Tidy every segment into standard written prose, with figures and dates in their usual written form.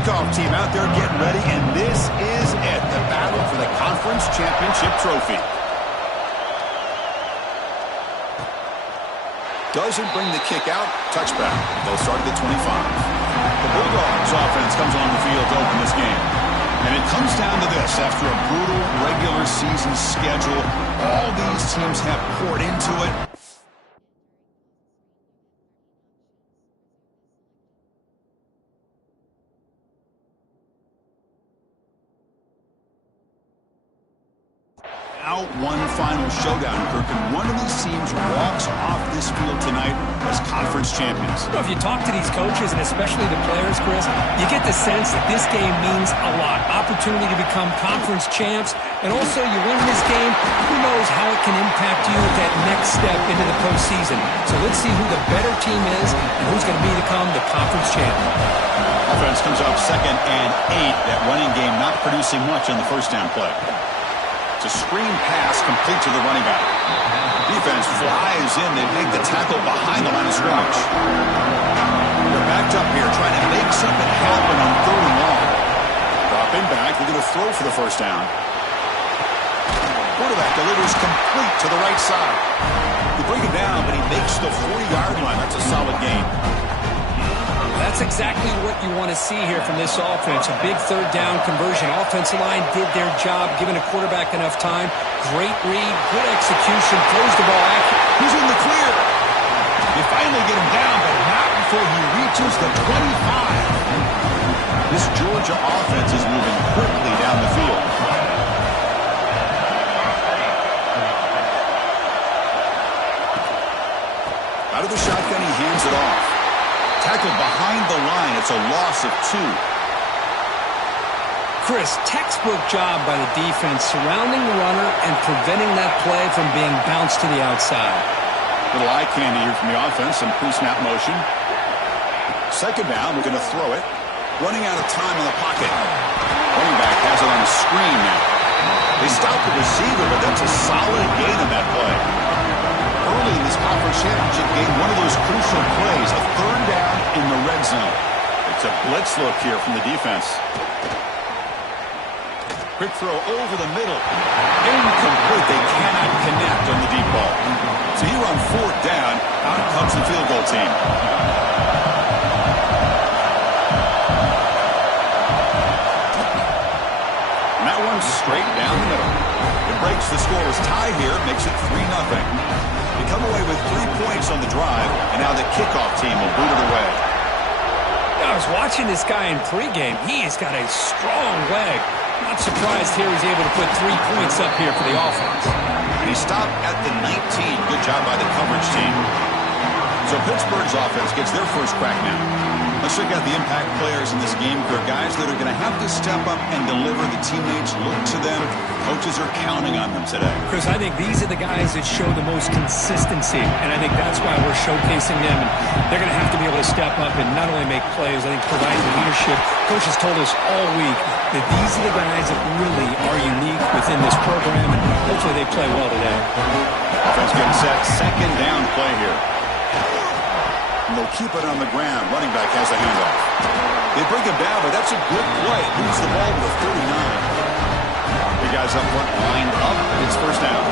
kickoff team out there getting ready, and this is it, the battle for the conference championship trophy. Doesn't bring the kick out. Touchback. They'll start at the 25. The Bulldogs offense comes on the field to open this game. And it comes down to this. After a brutal regular season schedule, all these teams have poured into it. Now one final showdown, Kirk, and one of these teams walks off this field tonight as conference champions. Well, if you talk to these coaches, and especially the players, Chris, you get the sense that this game means a lot. Opportunity to become conference champs, and also you win this game, who knows how it can impact you at that next step into the postseason. So let's see who the better team is and who's going to become the conference champion. Offense comes up 2nd and 8. That running game not producing much on the first down play. It's a screen pass complete to the running back. Defense flies in. They make the tackle behind the line of scrimmage. They're backed up here trying to make something happen on 3rd and long. Dropping back. They're going to throw for the first down. Quarterback delivers complete to the right side. They bring him down, but he makes the 40-yard line. That's a solid gain. That's exactly what you want to see here from this offense. A big 3rd down conversion. Offensive line did their job, giving a quarterback enough time. Great read, good execution, throws the ball accurate. He's in the clear. They finally get him down, but not before he reaches the 25. This Georgia offense is moving quickly down the field. Out of the shotgun, he hands it off. Tackled behind the line. It's a loss of 2. Chris, textbook job by the defense surrounding the runner and preventing that play from being bounced to the outside. Little eye candy here from the offense. Some pre-snap motion. 2nd down. We're going to throw it. Running out of time in the pocket. Running back has it on a screen now. They stop the receiver, but that's a solid gain on that play. Early in this conference championship game, one of those crucial plays, a 3rd down in the red zone. It's a blitz look here from the defense. Quick throw over the middle. Incomplete. They cannot connect on the deep ball. So here on 4th down, out comes the field goal team. And that one's straight down the middle. It breaks the scoreless tie here, makes it 3-0. They come away with 3 points on the drive, and now the kickoff team will boot it away. I was watching this guy in pregame. He has got a strong leg. Not surprised here he's able to put 3 points up here for the offense. And he stopped at the 19. Good job by the coverage team. So Pittsburgh's offense gets their first crack now. Let's check out the impact players in this game. They're guys that are going to have to step up and deliver. The teammates look to them. Coaches are counting on them today. Chris, I think these are the guys that show the most consistency, and I think that's why we're showcasing them. And they're going to have to be able to step up and not only make plays, I think provide leadership. Coaches told us all week that these are the guys that really are unique within this program, and hopefully they play well today. Offense getting set. 2nd down play here. And they'll keep it on the ground. Running back has a handoff. They bring him down, but that's a good play. Moves the ball to the 39. The guys up front lined up. It's 1st down.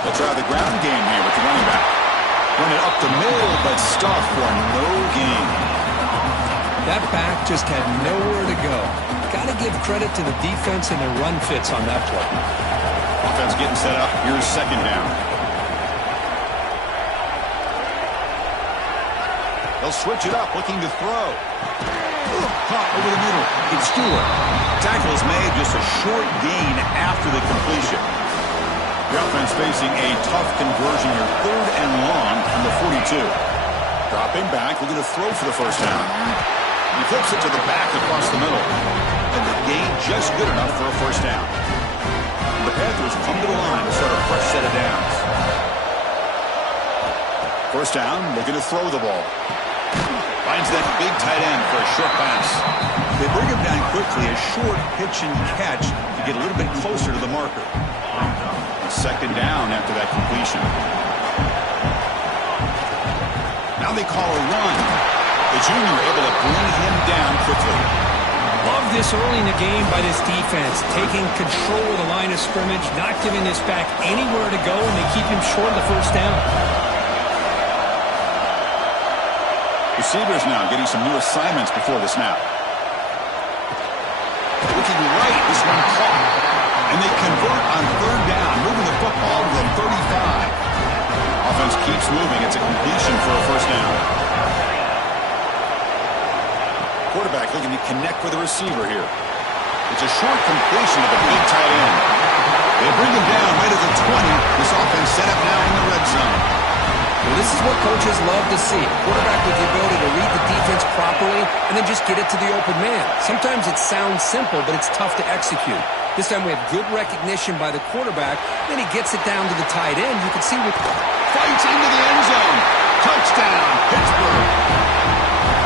They'll try the ground game here with the running back. Run it up the middle, but stuff for no gain. That back just had nowhere to go. Got to give credit to the defense and their run fits on that play. Offense getting set up. Here's 2nd down. They'll switch it up, looking to throw. Caught over the middle. It's Stewart. Tackle is made, just a short gain after the completion. The offense facing a tough conversion here. 3rd and long on the 42. Dropping back, looking to throw for the first down. He flips it to the back across the middle. And the gain just good enough for a first down. And the Panthers come to the line to start a fresh set of downs. First down, looking to throw the ball. Finds that big tight end for a short pass. They bring him down quickly, a short pitch and catch to get a little bit closer to the marker. 2nd down after that completion. Now Now they call a run. The junior able to bring him down quickly. Love this early in the game by this defense, taking control of the line of scrimmage, not giving this back anywhere to go, and they keep him short of the first down. Receivers now getting some new assignments before the snap. Looking right, this one caught. And they convert on third down, moving the football to the 35. Offense keeps moving. It's a completion for a first down. Quarterback looking to connect with the receiver here. It's a short completion of a big tight end. They bring him down right at the 20. This offense set up now in the red zone. Well, this is what coaches love to see. Quarterback with the ability to read the defense properly and then just get it to the open man. Sometimes it sounds simple, but it's tough to execute. This time we have good recognition by the quarterback. Then he gets it down to the tight end. You can see what fights into the end zone. Touchdown, Pittsburgh.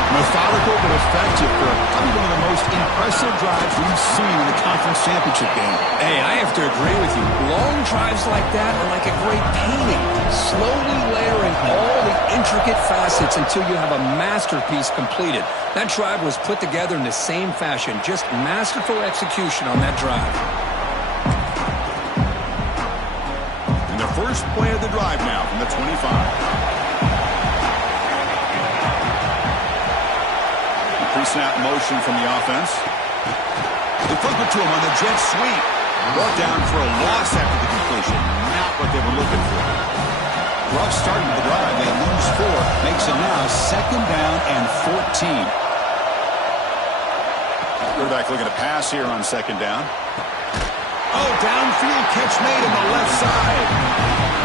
Methodical but effective for probably one of the most impressive drives we've seen in the conference championship game. Hey, I have to agree with you. Long drives like that are like a great painting. Slowly layering all the intricate facets until you have a masterpiece completed. That drive was put together in the same fashion. Just masterful execution on that drive. And the first play of the drive now from the 25. Pre-snap motion from the offense. They flip it to him on the jet sweep. Brought down for a loss after the completion. Not what they were looking for. Rough start to the drive. They lose 4. Makes it now second down and 14. Quarterback looking to pass here on second down. Oh, downfield catch made on the left side.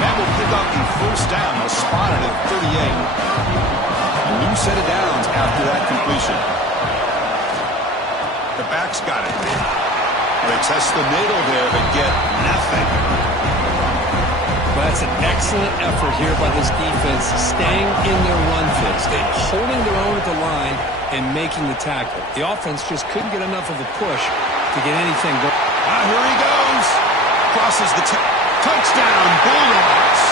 That will pick up the first down. They'll spot it at 38. A new set of downs after that completion. The back's got it. They test the middle there, but get nothing. Well, that's an excellent effort here by this defense, staying in their run fix, holding their own at the line and making the tackle. The offense just couldn't get enough of a push to get anything going. Ah, here he goes. Crosses the touchdown, Bulldogs.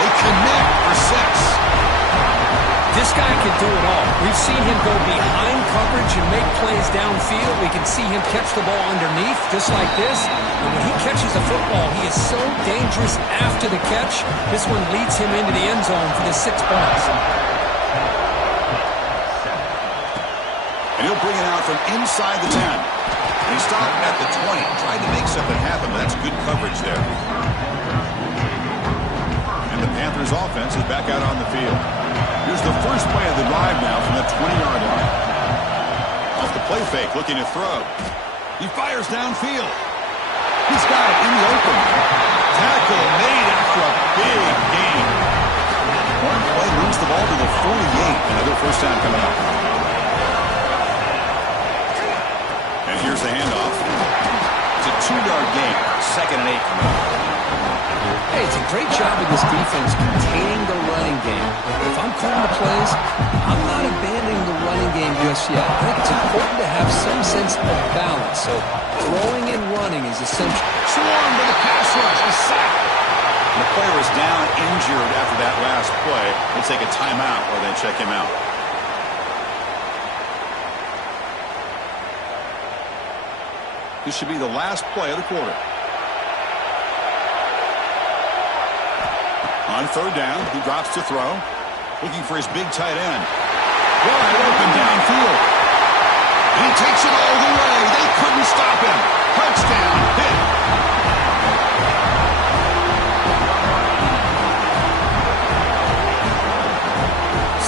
They connect for 6. This guy can do it all. We've seen him go behind coverage and make plays downfield. We can see him catch the ball underneath, just like this. And when he catches the football, he is so dangerous after the catch. This one leads him into the end zone for the 6 points. And he'll bring it out from inside the 10. And he stopped at the 20. Tried to make something happen, but that's good coverage there. And the Panthers offense is back out on the field. Here's the first play of the drive now from the 20-yard line. Off the play fake, looking to throw. He fires downfield. He's got it in the open. Tackle made after a big gain. One play moves the ball to the 48. Another first down coming up. And here's the handoff. It's a 2-yard gain. Second and 8 coming up. Hey, it's a great job of this defense containing the running game. If I'm calling the plays, I'm not abandoning the running game just yet. I think it's important to have some sense of balance. So throwing and running is essential. Swarmed by the pass rush. The sack. The player is down injured after that last play. They take a timeout or they check him out. This should be the last play of the quarter. On third down, he drops to throw. Looking for his big tight end. Wide open downfield. And he takes it all the way. They couldn't stop him. Touchdown, Pitt.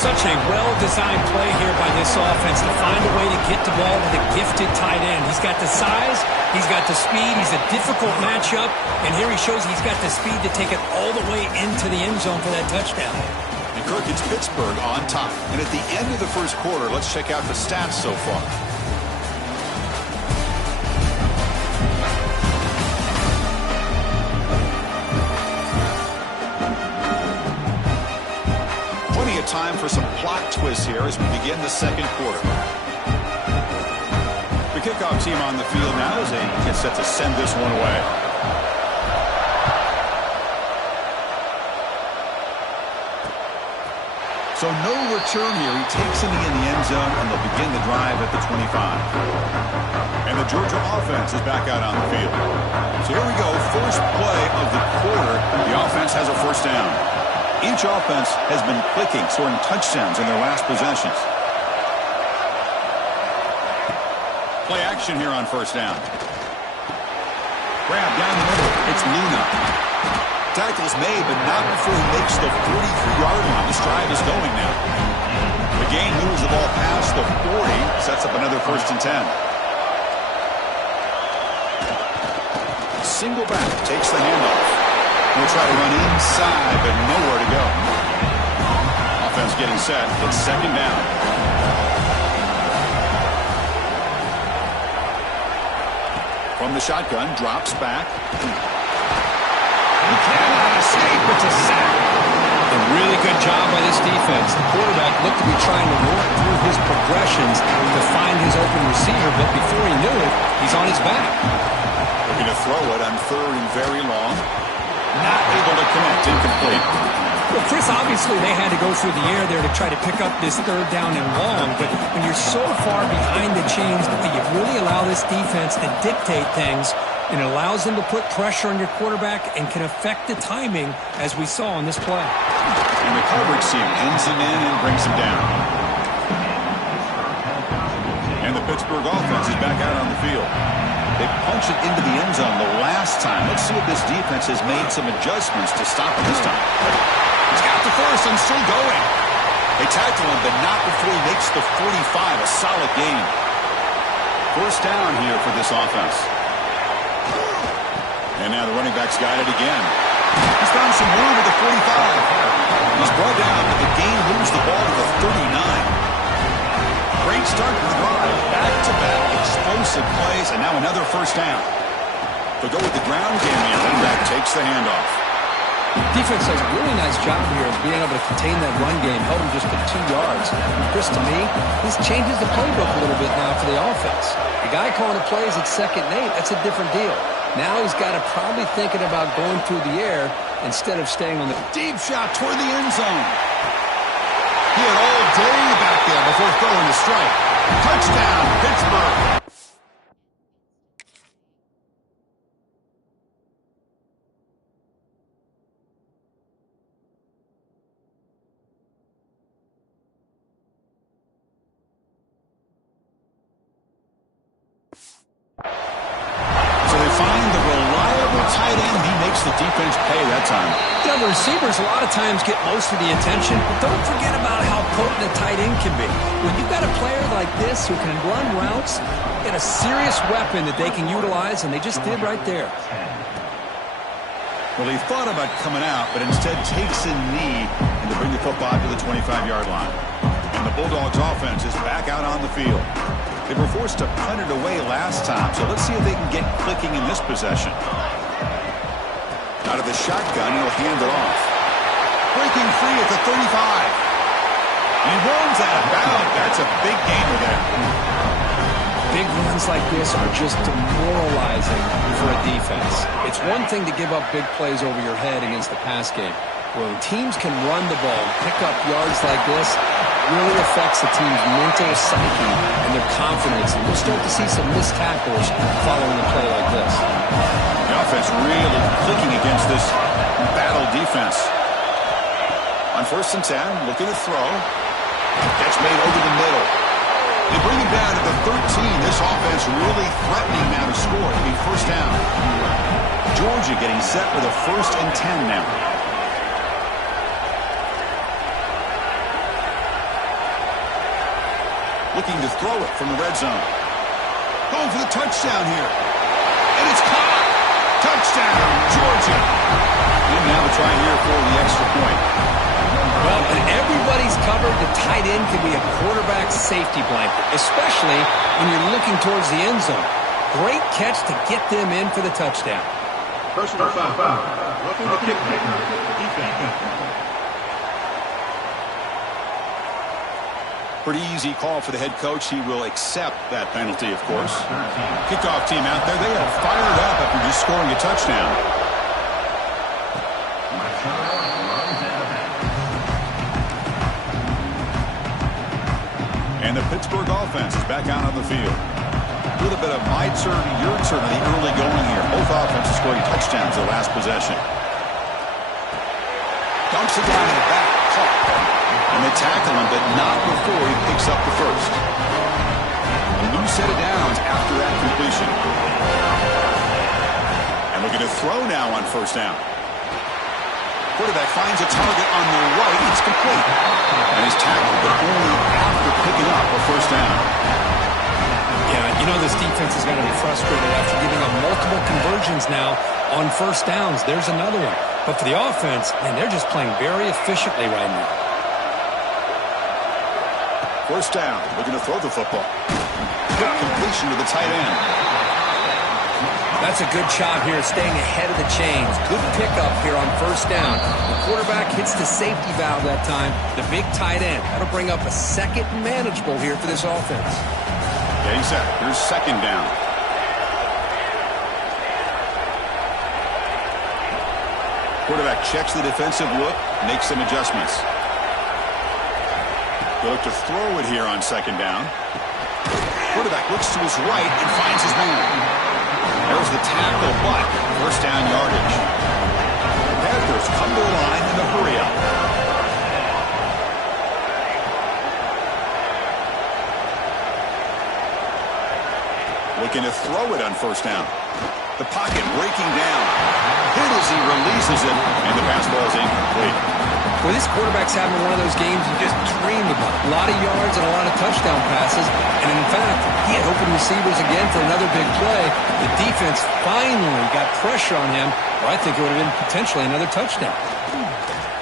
Such a well-designed play here by this offense to find a way to get the ball to the gifted tight end. He's got the size, he's got the speed, he's a difficult matchup, and here he shows he's got the speed to take it all the way into the end zone for that touchdown. And Kirk, it's Pittsburgh on top. And at the end of the first quarter, let's check out the stats so far. Time for some plot twists here as we begin the second quarter. The kickoff team on the field now as they get set to send this one away. So no return here. He takes a knee in the end zone, and they'll begin the drive at the 25. And the Georgia offense is back out on the field. So here we go, first play of the quarter. The offense has a first down. Each offense has been clicking, scoring touchdowns in their last possessions. Play action here on first down. Grab down the middle. It's Luna. Tackle's made, but not before he makes the 43-yard line. This drive is going now. The gain moves the ball past the 40, sets up another first and 10. Single back, takes the handoff. He'll try to run inside, but nowhere to go. Offense getting set. It's second down. From the shotgun, drops back. He cannot escape. It's a sack. A really good job by this defense. The quarterback looked to be trying to work through his progressions to find his open receiver, but before he knew it, he's on his back. Looking to throw it on third and very long. Not able to connect. Incomplete. Well, Chris, obviously they had to go through the air there to try to pick up this third down and long, but when you're so far behind the chains, you really allow this defense to dictate things, and it allows them to put pressure on your quarterback and can affect the timing, as we saw on this play. And the coverage team ends him in and brings him down. And the Pittsburgh offense is back out on the field. They punched it into the end zone the last time. Let's see if this defense has made some adjustments to stop it this time. He's got the first and still going. They tackle him, but not before he makes the 45. A solid gain. First down here for this offense. And now the running back's got it again. He's found some room at the 45. He's brought down, but the gain moves the ball to the 39. Great start to the drive. Back-to-back explosive plays, and now another first down. They'll go with the ground game, and the running back takes the handoff. Defense does a really nice job here of being able to contain that run game, held him just to 2 yards. Chris, to me, this changes the playbook a little bit now for the offense. The guy calling the plays at 2nd and 8, that's a different deal. Now he's got to probably thinking about going through the air instead of staying on the deep shot toward the end zone. He had all day back there before throwing the strike. Touchdown, Pittsburgh. So they find the reliable tight end. He makes the defense pay that time. You know, the receivers a lot of times get most of the attention, but don't forget about how potent a tight end can be. When you've got a player like this who can run routes, get a serious weapon that they can utilize, and they just did right there. Well, he thought about coming out, but instead takes a knee and to bring the football to the 25-yard line. And the Bulldogs offense is back out on the field. They were forced to punt it away last time, so let's see if they can get clicking in this possession. Out of the shotgun, he'll hand it off. Breaking free at the 35. He runs out of bounds. That's a big gainer there. Big runs like this are just demoralizing for a defense. It's one thing to give up big plays over your head against the pass game. When teams can run the ball, pick up yards like this, it really affects the team's mental psyche and their confidence. And we'll start to see some missed tackles following a play like this. The offense really clicking against this battle defense. On 1st and 10, looking to throw. Catch made over the middle. They bring him down to the 13. This offense really threatening now to score. It'll be first down. Georgia getting set with a 1st and 10 now. Looking to throw it from the red zone. Going for the touchdown here. And it's caught. Touchdown, Georgia. And now the try here for the extra point. Well, when everybody's covered, the tight end can be a quarterback safety blanket, especially when you're looking towards the end zone. Great catch to get them in for the touchdown. Personal foul. Roughing the kick taker. Defense. Pretty easy call for the head coach. He will accept that penalty, of course. Kickoff team out there. They are fired up after just scoring a touchdown. And the Pittsburgh offense is back out on the field. A little bit of my turn, your turn in the early going here. Both offenses scoring touchdowns their last possession. Dumps it down in the back. And they tackle him, but not before he picks up the first. A new set of downs after that completion. And looking to throw now on first down. Quarterback finds a target on the right. It's complete. And he's tackled, but only after picking up a first down. Yeah, you know this defense is going to be frustrated after giving up multiple conversions now on first downs. There's another one. But for the offense, man, they're just playing very efficiently right now. First down, looking to throw the football. Quick completion to the tight end. That's a good shot here, staying ahead of the chains. Good pickup here on first down. The quarterback hits the safety valve that time. The big tight end. That'll bring up a second manageable here for this offense. Yeah, he's set. Here's second down. Quarterback checks the defensive look, makes some adjustments. They look to throw it here on second down. Quarterback looks to his right and finds his man. There's the tackle, but first down yardage. The Panthers come to the line in a hurry-up. Looking to throw it on first down. The pocket breaking down. Hit as he releases it, and the pass ball is incomplete. Well, this quarterback's having one of those games you just dreamed about. A lot of yards and a lot of touchdown passes. And in fact, he had open receivers again for another big play. The defense finally got pressure on him, or I think it would have been potentially another touchdown.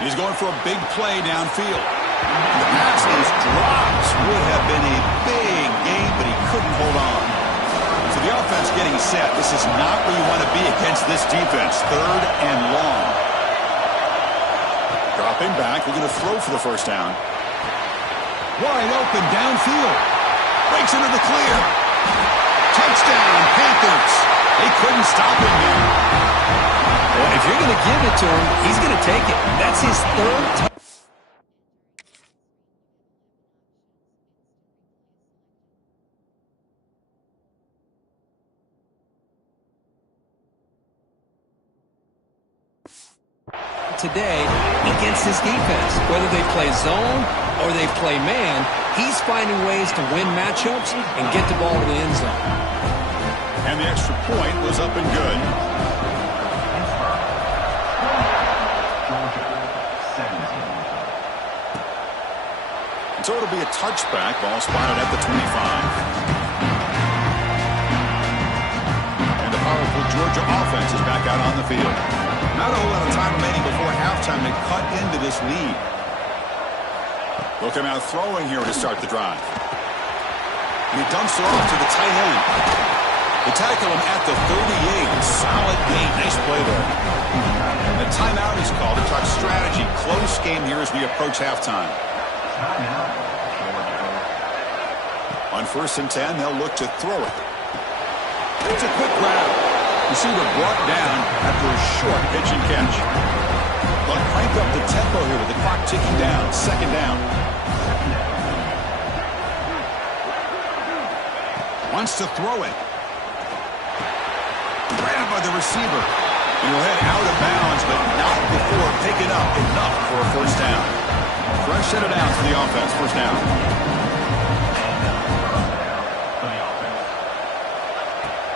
He's going for a big play downfield. The pass is dropped. Would have been a big gain, but he couldn't hold on. So the offense getting set. This is not where you want to be against this defense. Third and long. Dropping back, looking to throw for the first down. Wide open downfield. Breaks into the clear. Touchdown, Panthers. They couldn't stop him there. Well, if you're going to give it to him, he's going to take it. That's his third touchdown. Today against this defense. Whether they play zone or they play man, he's finding ways to win matchups and get the ball to the end zone. And the extra point was up and good. And so it'll be a touchback. Ball spotted at the 25. And the powerful Georgia offense is back out on the field. Not a whole lot of time remaining before halftime to cut into this lead. Look him out throwing here to start the drive. And he dumps it off to the tight end. They tackle him at the 38. Solid gain. Nice play there. And the timeout is called to talk strategy. Close game here as we approach halftime. On first and 10, they'll look to throw it. It's a quick grab. Receiver brought down after a short pitch and catch. But crank up the tempo here with the clock ticking down. Second down. Wants to throw it. Grabbed by the receiver. He will head out of bounds, but not before picking up enough for a first down. Fresh set of downs for the offense. First down.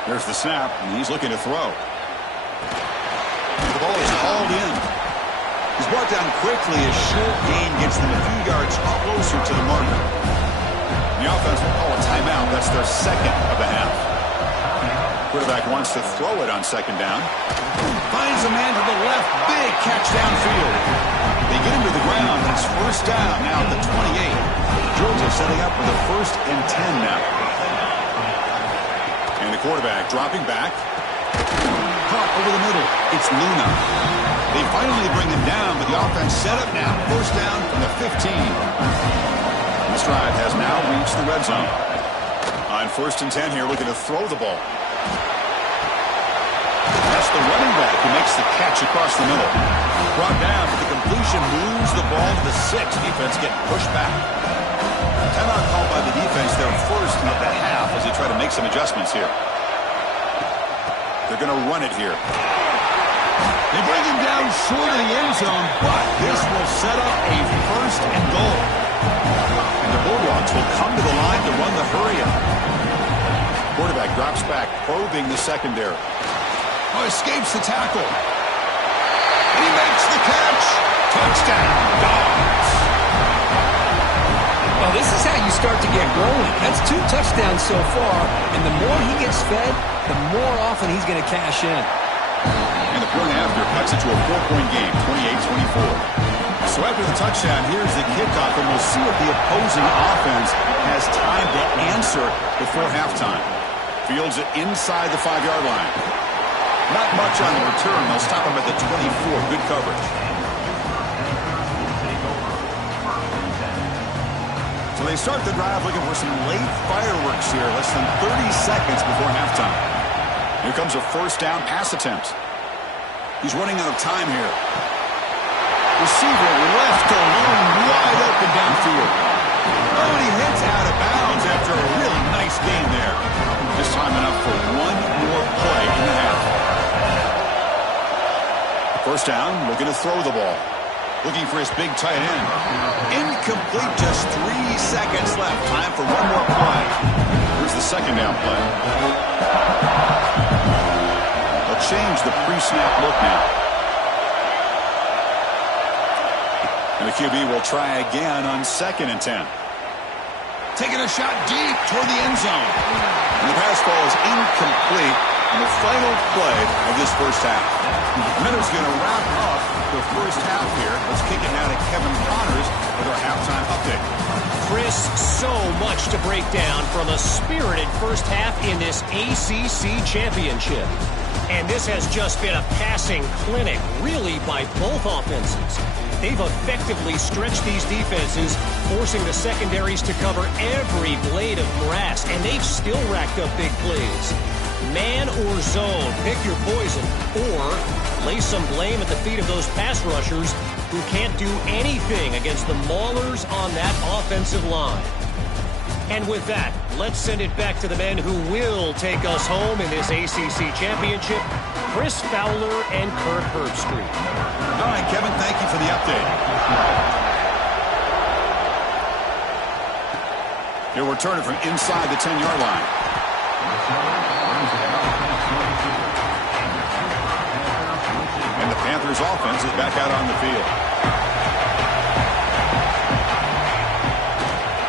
There's the snap, and he's looking to throw. The ball is hauled in. He's brought down quickly. A short gain gets them a few yards closer to the marker. The offense will call a timeout. That's their second of the half. Quarterback wants to throw it on second down. Finds a man to the left. Big catch downfield. They get him to the ground, and it's first down now at the 28. Georgia setting up for the 1st and 10 now. And the quarterback dropping back. Caught over the middle. It's Luna. They finally bring him down, but the offense set up now. First down from the 15. This drive has now reached the red zone. On 1st and 10 here, looking to throw the ball. That's the running back who makes the catch across the middle. Brought down, but the completion moves the ball to the 6. Defense getting pushed back. Timeout called by the defense, their first of the half, as they try to make some adjustments here. They're going to run it here. They bring him down short of the end zone, but this will set up a first and goal. And the Bulldogs will come to the line to run the hurry-up. Quarterback drops back, probing the secondary. Oh, escapes the tackle. And he makes the catch. Touchdown, Dogs. Well, this is how you start to get rolling. That's 2 touchdowns so far, and the more he gets fed, the more often he's going to cash in. And the point after cuts it to a 4-point game, 28-24. So after the touchdown, here's the kickoff, and we'll see if the opposing offense has time to answer before halftime. Fields it inside the 5-yard line. Not much on the return. They'll stop him at the 24. Good coverage. So they start the drive looking for some late fireworks here. Less than 30 seconds before halftime. Here comes a first down pass attempt. He's running out of time here. Receiver left alone, wide open downfield. Oh, and he heads out of bounds after a really nice game there. This time enough for one more play in the half. First down, looking to throw the ball. Looking for his big tight end. Incomplete, just 3 seconds left. Time for one more play. Here's the second down play. They'll change the pre-snap look now. And the QB will try again on 2nd and 10. Taking a shot deep toward the end zone. And the pass ball is incomplete on the final play of this first half. Minutes going to wrap up the first half here. Let's kick it now to Kevin Connors with our halftime update. Chris, so much to break down from a spirited first half in this ACC championship. And this has just been a passing clinic, really, by both offenses. They've effectively stretched these defenses, forcing the secondaries to cover every blade of grass, and they've still racked up big plays. Man or zone, pick your poison, or lay some blame at the feet of those pass rushers who can't do anything against the maulers on that offensive line. And with that, let's send it back to the men who will take us home in this ACC championship, Chris Fowler and Kirk Herbstreit. All right, Kevin, thank you for the update. He'll return it from inside the 10-yard line. And the Panthers offense is back out on the field.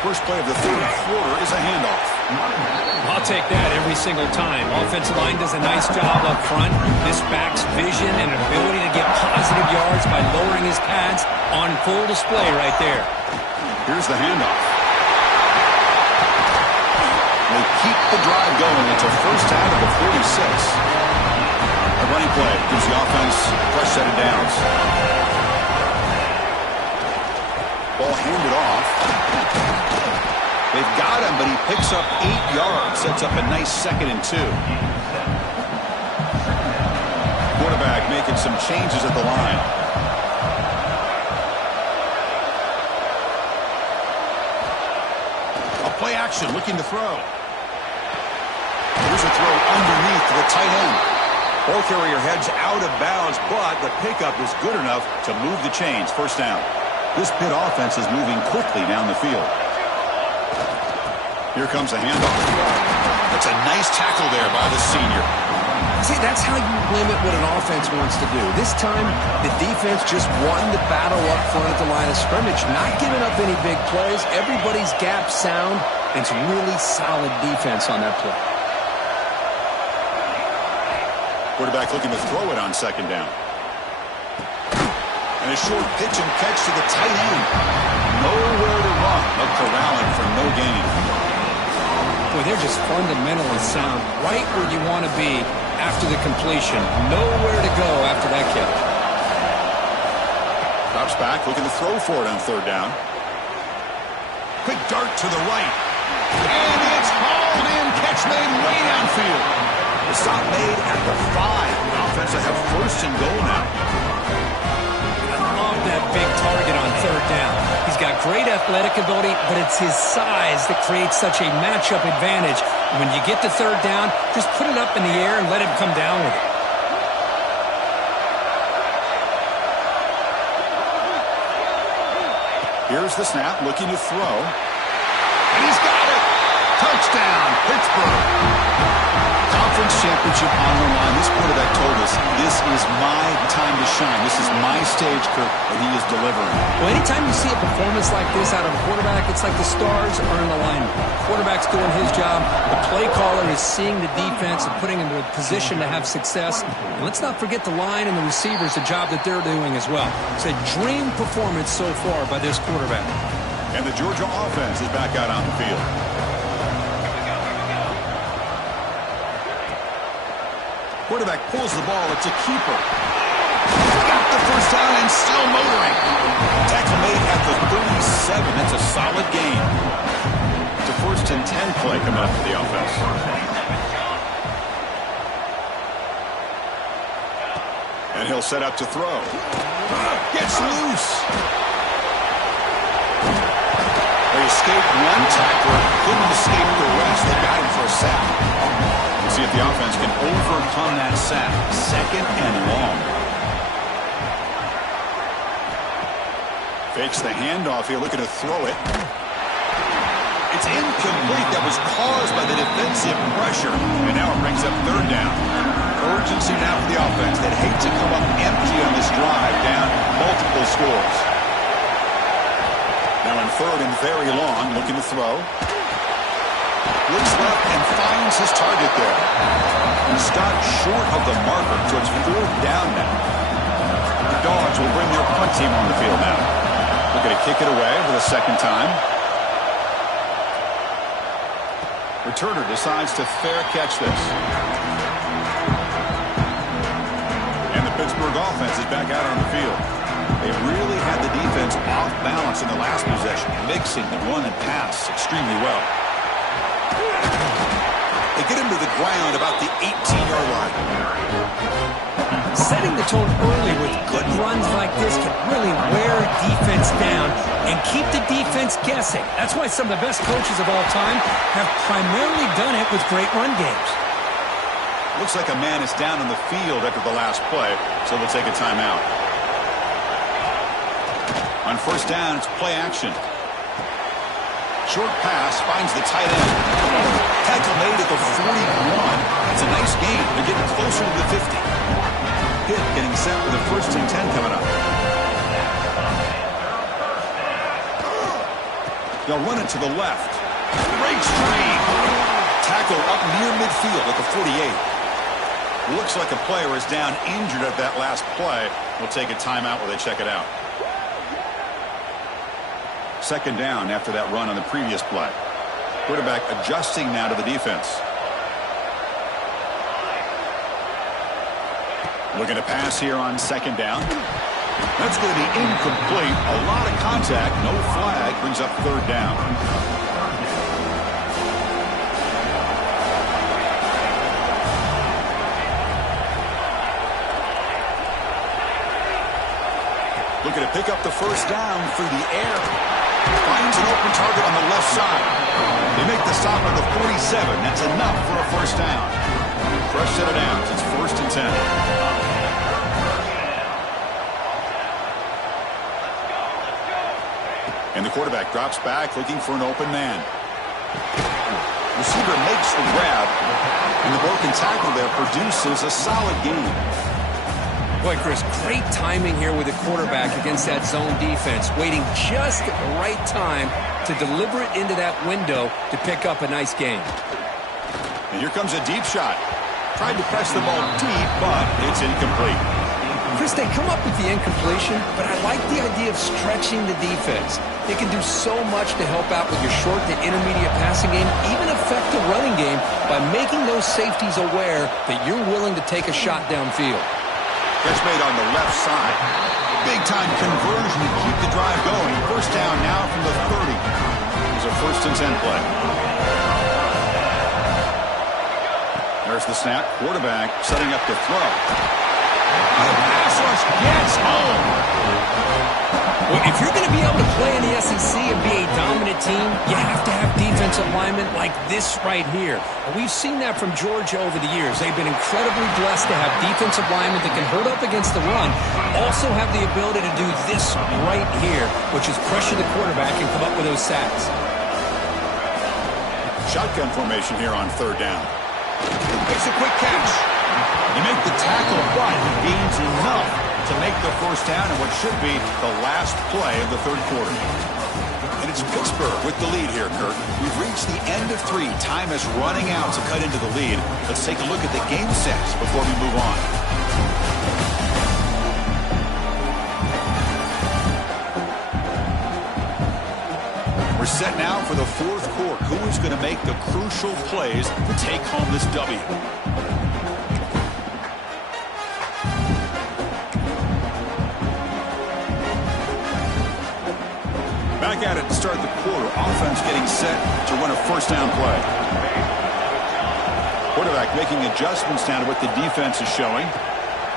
First play of the third quarter is a handoff. I'll take that every single time. Offensive line does a nice job up front. This back's vision and ability to get positive yards by lowering his pads on full display right there. Here's the handoff. They keep the drive going. It's a first down of the 46. A running play gives the offense a fresh set of downs. Ball handed off. They've got him, but he picks up 8 yards. Sets up a nice 2nd and 2. Quarterback making some changes at the line. A play action, looking to throw. Here's a throw underneath to the tight end. Ball carrier heads out of bounds, but the pickup is good enough to move the chains. First down. This Pitt offense is moving quickly down the field. Here comes a handoff. That's a nice tackle there by the senior. See, that's how you limit what an offense wants to do. This time, the defense just won the battle up front at the line of scrimmage, not giving up any big plays. Everybody's gap sound. It's really solid defense on that play. Quarterback looking to throw it on 2nd down. And a short pitch and catch to the tight end. Nowhere to run. They'll corral him for no gain. Boy, they're just fundamentally sound, right where you want to be after the completion. Nowhere to go after that catch. Drops back, looking to throw for it on 3rd down. Quick dart to the right. And it's hauled in. Catch made way downfield. The stop made at the 5. The offense will have 1st and goal now. I love that big target on 3rd down. He's got great athletic ability, but it's his size that creates such a matchup advantage. When you get the third down, just put it up in the air and let him come down with it. Here's the snap, looking to throw. And he's got it! Touchdown, Pittsburgh! Conference championship on the line. This quarterback told us, this is my time to shine. This is my stage, Kirk, and he is delivering. Well, anytime you see a performance like this out of a quarterback, it's like the stars are in alignment. The quarterback's doing his job. The play caller is seeing the defense and putting him in a position to have success. And let's not forget the line and the receivers, the job that they're doing as well. It's a dream performance so far by this quarterback. And the Georgia offense is back out on the field. Quarterback pulls the ball. It's a keeper. Got the first down and still motoring. Tackle made at the 37. That's a solid gain. It's a 1st and 10 play coming up for the offense. And he'll set up to throw. Gets loose. They escaped one tackler. Couldn't escape the rest. They got him for a sack. See if the offense can overcome that sack. 2nd and long. Fakes the handoff here, looking to throw it. It's incomplete. That was caused by the defensive pressure. And now it brings up 3rd down. Urgency now for the offense. They'd hate to come up empty on this drive, down multiple scores. Now in 3rd and very long, looking to throw. Looks left and finds his target there. He stopped short of the marker, so it's 4th down now. The Dogs will bring their punt team on the field now. Looking to kick it away for the 2nd time. Returner decides to fair catch this. And the Pittsburgh offense is back out on the field. They really had the defense off balance in the last possession, mixing the run and pass extremely well. They get him to the ground about the 18-yard line. Setting the tone early with good runs like this can really wear defense down and keep the defense guessing. That's why some of the best coaches of all time have primarily done it with great run games. Looks like a man is down on the field after the last play, so they'll take a timeout. On 1st down, it's play action. Short pass finds the tight end. Tackle made at the 41. It's a nice gain. They're getting closer to the 50. Pitt getting set for the 1st and 10 coming up. They'll run it to the left. Breaks free. Tackle up near midfield at the 48. Looks like a player is down injured at that last play. We'll take a timeout while they check it out. 2nd down after that run on the previous play. Quarterback adjusting now to the defense. Looking to pass here on 2nd down. That's going to be incomplete. A lot of contact. No flag. Brings up 3rd down. Looking to pick up the 1st down through the air. Finds an open target on the left side. They make the stop on the 47. That's enough for a 1st down. Fresh set of downs. It's 1st and 10. And the quarterback drops back looking for an open man. Receiver makes the grab. And the broken tackle there produces a solid gain. Boy, Chris, great timing here with the quarterback against that zone defense, waiting just at the right time to deliver it into that window to pick up a nice gain. And here comes a deep shot. Tried to press the ball deep, but it's incomplete. Chris, they come up with the incompletion, but I like the idea of stretching the defense. They can do so much to help out with your short to intermediate passing game, even affect the running game by making those safeties aware that you're willing to take a shot downfield. Catch made on the left side. Big-time conversion to keep the drive going. 1st down now from the 30. It's a 1st and 10 play. There's the snap. Quarterback setting up to throw. The pass rush gets home. Well, if you're going to be able to play in the SEC and be a dominant team, you have to have defensive linemen like this right here. And we've seen that from Georgia over the years. They've been incredibly blessed to have defensive linemen that can hold up against the run, also have the ability to do this right here, which is pressure the quarterback and come up with those sacks. Shotgun formation here on third down. Makes a quick catch. You make the tackle, but he gains enough to make the first down in what should be the last play of the third quarter. And it's Pittsburgh with the lead here, Kurt. We've reached the end of 3. Time is running out to cut into the lead. Let's take a look at the game sets before we move on. We're set now for the fourth quarter. Who is going to make the crucial plays to take home this W? Back at it to start the quarter. Offense getting set to run a first down play. Quarterback making adjustments now to what the defense is showing.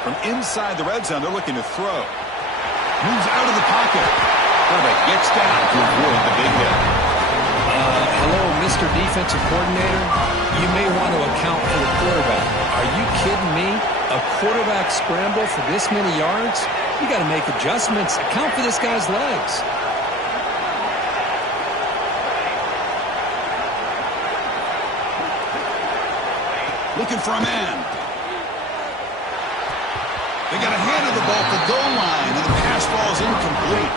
From inside the red zone, they're looking to throw. Moves out of the pocket. Quarterback gets down to avoid the big hit. Hello, Mr. Defensive Coordinator. You may want to account for the quarterback. Are you kidding me? A quarterback scramble for this many yards? You got to make adjustments. Account for this guy's legs. Looking for a man. They got a hand on the ball at the goal line, and the pass ball is incomplete.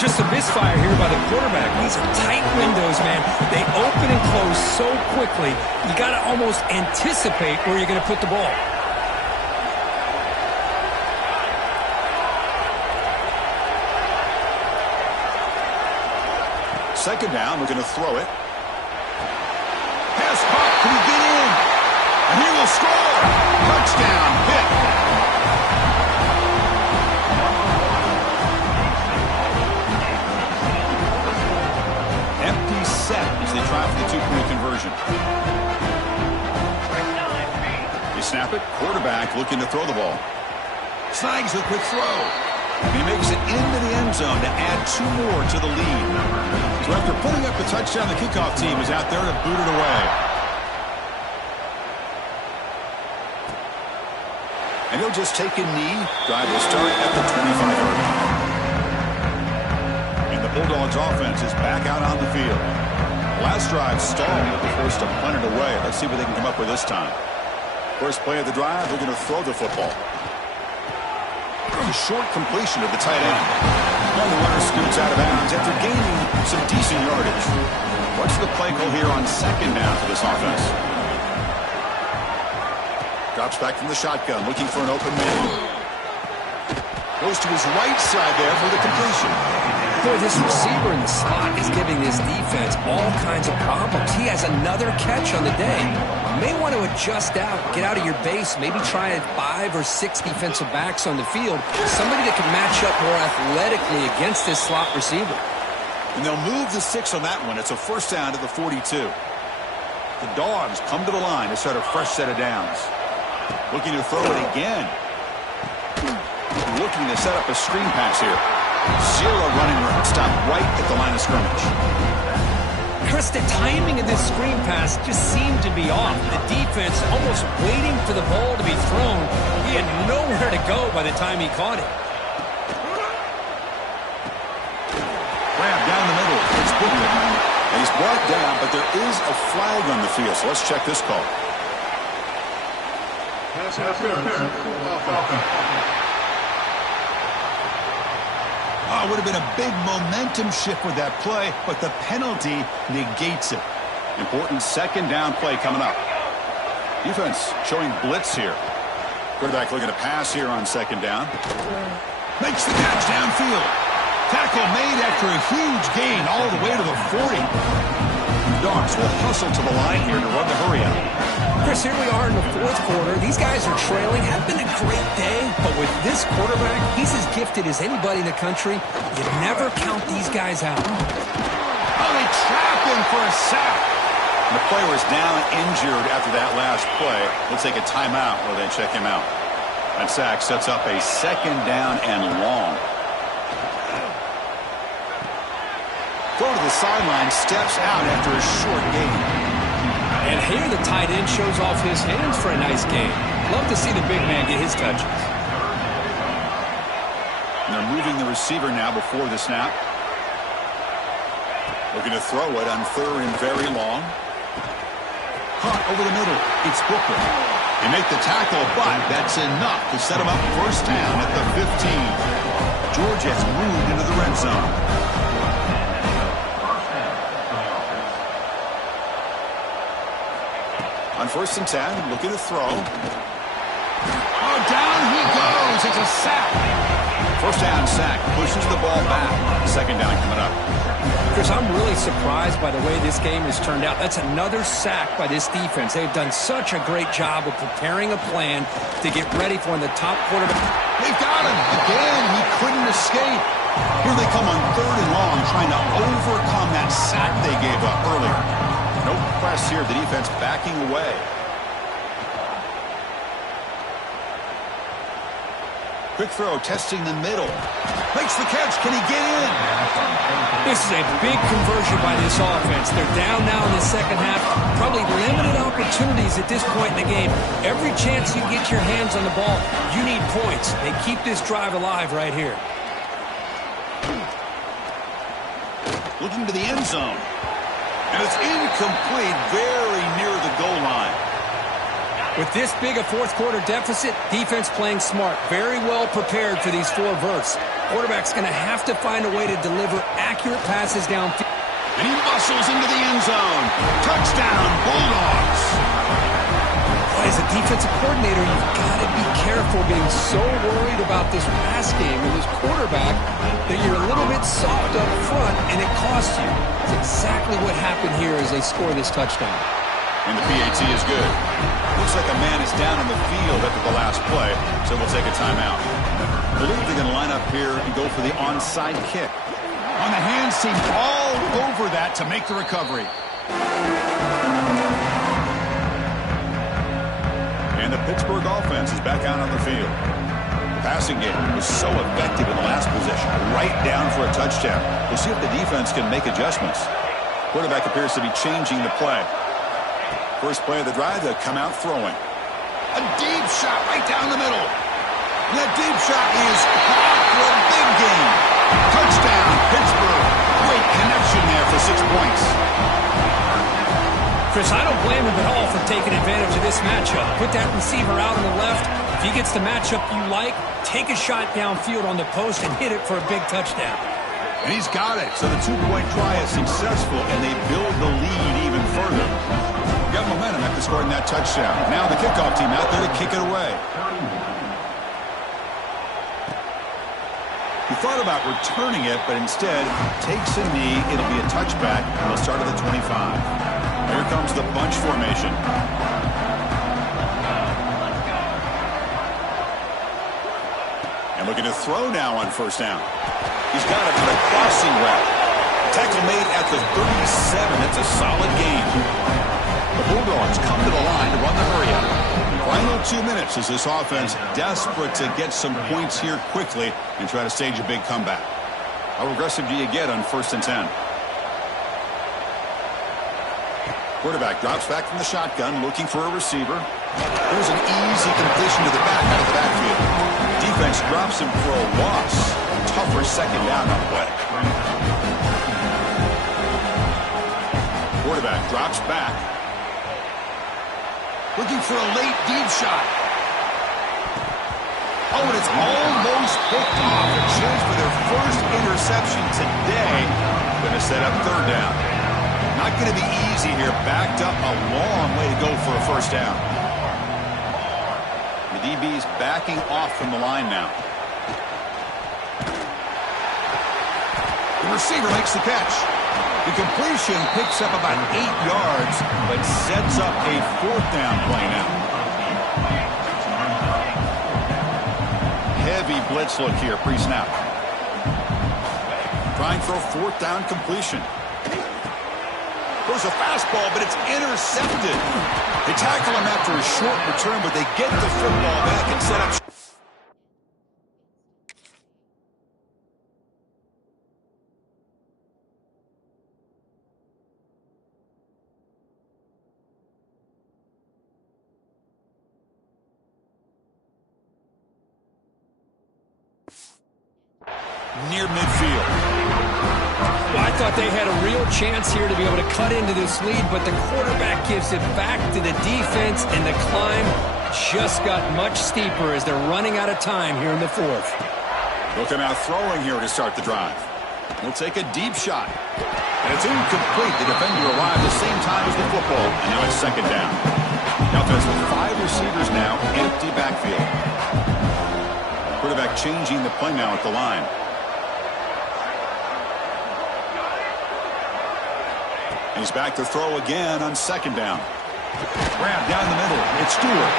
Just a misfire here by the quarterback. These are tight windows, man. They open and close so quickly, you got to almost anticipate where you're going to put the ball. Second down, we're going to throw it. Pass pop, can he get in? And he will score. Touchdown, hit. Empty set as they try for the two-point conversion. They snap it. Quarterback looking to throw the ball. Snags a quick throw. He makes it into the end zone to add 2 more to the lead. So after putting up the touchdown, the kickoff team is out there to boot it away. And he'll just take a knee. Drive will start at the 25-yard line. And the Bulldogs offense is back out on the field. Last drive stalled, forced to punt it away. Let's see what they can come up with this time. First play of the drive, they're going to throw the football. A short completion of the tight end. And the runner scoots out of bounds after gaining some decent yardage. What's the play call here on second down for this offense? Drops back from the shotgun, looking for an open man. Goes to his right side there for the completion. Boy, this receiver in the slot is giving this defense all kinds of problems. He has another catch on the day. You may want to adjust out, get out of your base, maybe try 5 or 6 defensive backs on the field. Somebody that can match up more athletically against this slot receiver. And they'll move the 6 on that one. It's a first down to the 42. The Dogs come to the line to start a fresh set of downs. Looking to throw it again. Looking to set up a screen pass here. 0 running room. Stop right at the line of scrimmage. Chris, the timing of this screen pass just seemed to be off. The defense almost waiting for the ball to be thrown. He had nowhere to go by the time he caught it. Grab down the middle. It's Goodwin. And he's brought down, but there is a flag on the field. So let's check this call. Oh, it would have been a big momentum shift with that play, but the penalty negates it. Important second down play coming up. Defense showing blitz here. Quarterback looking to pass here on second down. Makes the catch downfield. Tackle made after a huge gain all the way to the 40. Dogs will hustle to the line here to run the hurry out. Chris, here we are in the fourth quarter. These guys are trailing. Had been a great day, but with this quarterback, he's as gifted as anybody in the country. You never count these guys out. Oh, they trap him for a sack. And the player is down injured after that last play. Let's take a timeout while they check him out. That sack sets up a second down and long. Throw to the sideline, steps out after a short gain. And here the tight end shows off his hands for a nice game. Love to see the big man get his touches. And they're moving the receiver now before the snap. Looking to throw it on 3rd and very long. Caught over the middle. It's Booker. They make the tackle, but that's enough to set him up first down at the 15. Georgia's moved into the red zone. On 1st and 10, looking to throw. Oh, down he goes. It's a sack. First down sack, pushes the ball back. 2nd down coming up. Chris, I'm really surprised by the way this game has turned out. That's another sack by this defense. They've done such a great job of preparing a plan to get ready for when the top quarterback. They've got him. Again, he couldn't escape. Here they come on 3rd and long, trying to overcome that sack they gave up earlier. No press here. The defense backing away. Quick throw, testing the middle. Makes the catch. Can he get in? This is a big conversion by this offense. They're down now in the 2nd half. Probably limited opportunities at this point in the game. Every chance you get your hands on the ball, you need points. They keep this drive alive right here. Looking to the end zone. And it's incomplete, very near the goal line. With this big a 4th quarter deficit, defense playing smart. Very well prepared for these 4 verts. Quarterback's going to have to find a way to deliver accurate passes downfield. And he muscles into the end zone. Touchdown, Bulldogs. As a defensive coordinator, you've got to be careful being so worried about this pass game and this quarterback that you're a little bit soft up front and it costs you. That's exactly what happened here as they score this touchdown. And the PAT is good. Looks like a man is down on the field after the last play, so we'll take a timeout. I believe they're going to line up here and go for the onside kick. On the hands team, all over that to make the recovery. And the Pittsburgh offense is back out on the field. The passing game was so effective in the last possession, right down for a touchdown. We'll see if the defense can make adjustments. Quarterback appears to be changing the play. First play of the drive, they'll come out throwing. A deep shot right down the middle. And that deep shot is caught for a big gain. Touchdown, Pittsburgh. Great connection there for 6 points. Chris, I don't blame him at all for taking advantage of this matchup. Put that receiver out on the left. If he gets the matchup you like, take a shot downfield on the post and hit it for a big touchdown. And he's got it. So the 2-point try is successful, and they build the lead even further. Got momentum after scoring that touchdown. Now the kickoff team out there to kick it away. He thought about returning it, but instead takes a knee. It'll be a touchback, and they'll start at the 25. Here comes the bunch formation. And looking to throw now on 1st down. He's got it for the crossing route. Tackle made at the 37. That's a solid gain. The Bulldogs come to the line to run the hurry-up. Final 2 minutes as this offense desperate to get some points here quickly and try to stage a big comeback. How aggressive do you get on 1st and 10? Quarterback drops back from the shotgun, looking for a receiver. There's an easy completion to the back out of the backfield. Defense drops him for a loss. Tougher 2nd down on the way. Quarterback drops back. Looking for a late deep shot. Oh, and it's almost picked off. A chance for their first interception today. Going to set up 3rd down. Not going to be easy here. Backed up a long way to go for a 1st down. The DB's backing off from the line now. The receiver makes the catch. The completion picks up about 8 yards, but sets up a 4th down play now. Heavy blitz look here, pre-snap. Trying for a 4th down completion. There's a fastball, but it's intercepted. They tackle him after a short return, but they get the football back and set up. near midfield. Well, I thought they had a real chance here to be able to cut into this lead, but the quarterback gives it back to the defense, and the climb just got much steeper as they're running out of time here in the fourth. They'll come out throwing here to start the drive. He'll take a deep shot. And it's incomplete. The defender arrived the same time as the football, and now it's second down. The offense with 5 receivers now, empty backfield. Quarterback changing the play now at the line. And he's back to throw again on second down. Grab down the middle. It's Stewart.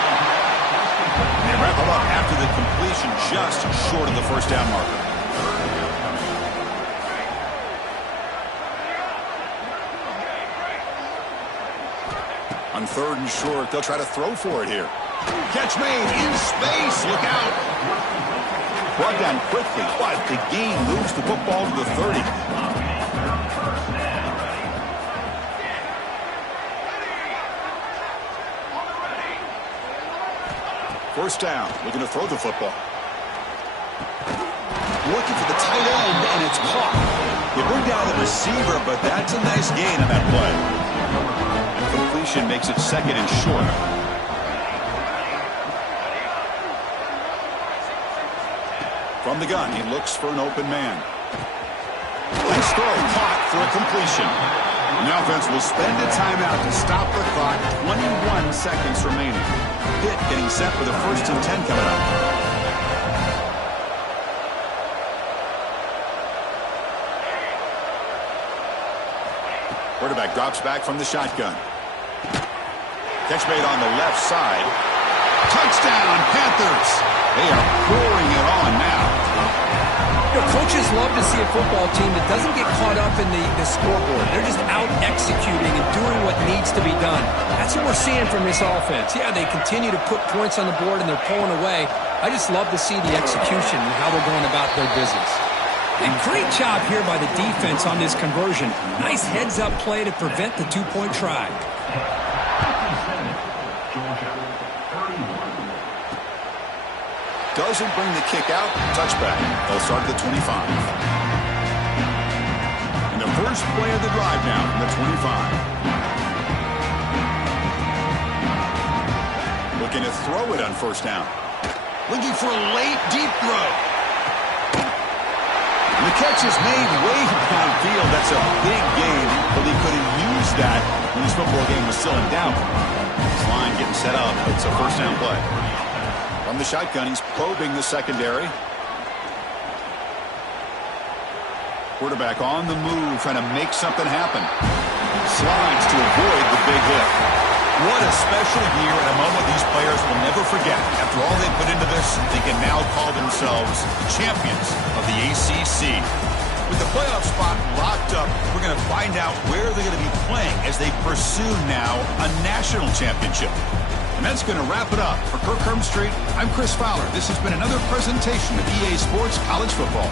And they wrap him up after the completion, just short of the first down marker. On 3rd and short, they'll try to throw for it here. Catch made in space. Look out. Brought down quickly, but the gain moves the football to the 30. First down, looking to throw the football. Looking for the tight end, and it's caught. They bring down the receiver, but that's a nice gain on that play. And completion makes it 2nd and short. From the gun, he looks for an open man. Nice throw, caught for a completion. And the offense will spend a timeout to stop the clock. 21 seconds remaining. Pitt getting set for the 1st and 10 coming up. Quarterback drops back from the shotgun. Catch made on the left side. Touchdown, Panthers. They are pouring it on now. You know, coaches love to see a football team that doesn't get caught up in the scoreboard. They're just out executing and doing what needs to be done. That's what we're seeing from this offense. Yeah, they continue to put points on the board and they're pulling away. I just love to see the execution and how they're going about their business. And great job here by the defense on this conversion. Nice heads-up play to prevent the 2-point try. Doesn't bring the kick out. Touchback. They'll start at the 25. And the first play of the drive now from the 25. Looking to throw it on first down. Looking for a late, deep throw. And the catch is made way downfield. That's a big gain, but he could have used that when his football game was still in doubt. His line getting set up. It's a first down play. From the shotgun, he's probing the secondary. Quarterback on the move, trying to make something happen. Slides to avoid the big hit. What a special year and a moment these players will never forget. After all they put into this, they can now call themselves champions of the ACC. With the playoff spot locked up, we're going to find out where they're going to be playing as they pursue now a national championship. And that's going to wrap it up. For Kirk Street, I'm Chris Fowler. This has been another presentation of EA Sports College Football.